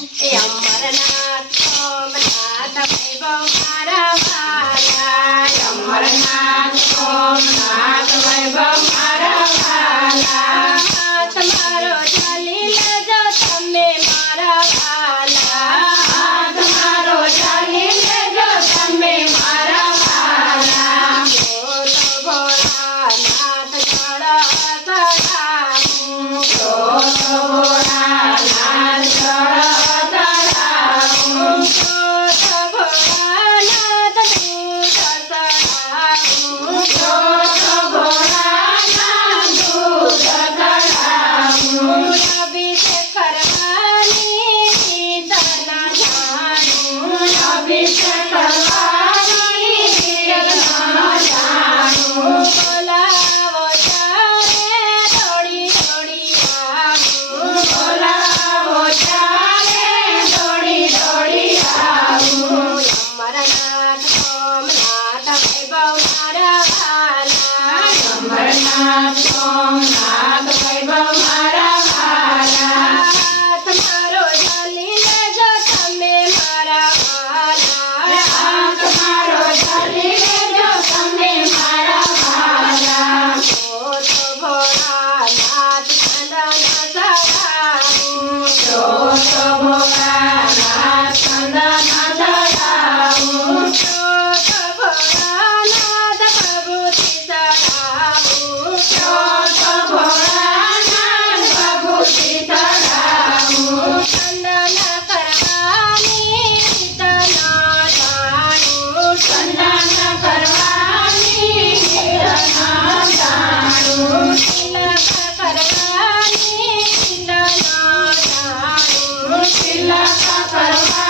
એ અમરનાથ સોમનાથ વૈભવ મારા વાલા અમરનાથ સોમનાથ વૈભવ મારા વાલા તમારો ચાલી લેજો તમે મારા વાલા તમારો ચાલી લેજો તમે મારા વાલા ભોળાનાથ ચડાવું તો ભોળાનાથ ચડાવું ભોળાનાથ દૂધ ચડાવું તો ભોળાનાથ દૂધ ચડાવું અભિષેક કરવાની રીત ના જાણું અભિષેક કરવાની રીત ન જાણું બોલાવો ત્યારે દોડી દોડી આવું બોલાવો ત્યારે દોડી દોડી આવું અમરનાથ સોમનાથ વૈભવ મારા વાલા અમરનાથ સોમનાથ વૈભવ મારા વાલા તમારો ચાલી લેજો તમે મારા વાલા તમારો ચાલી લેજો તમે મારા વાલા ભોળાનાથ ચંદન ચડાવું તો ભોળાનાથ ચંદન ચડાવું ભોળાનાથ પ્રભુતિ ચડાવું તો ભોળાનાથ પ્રભુતિ ચડાવું ચંદન કરવાની રીત ના જાણું ચંદન કરવાની રીત ન જાણું તિલક કરવાની રીત ના જાણું તિલક કરવા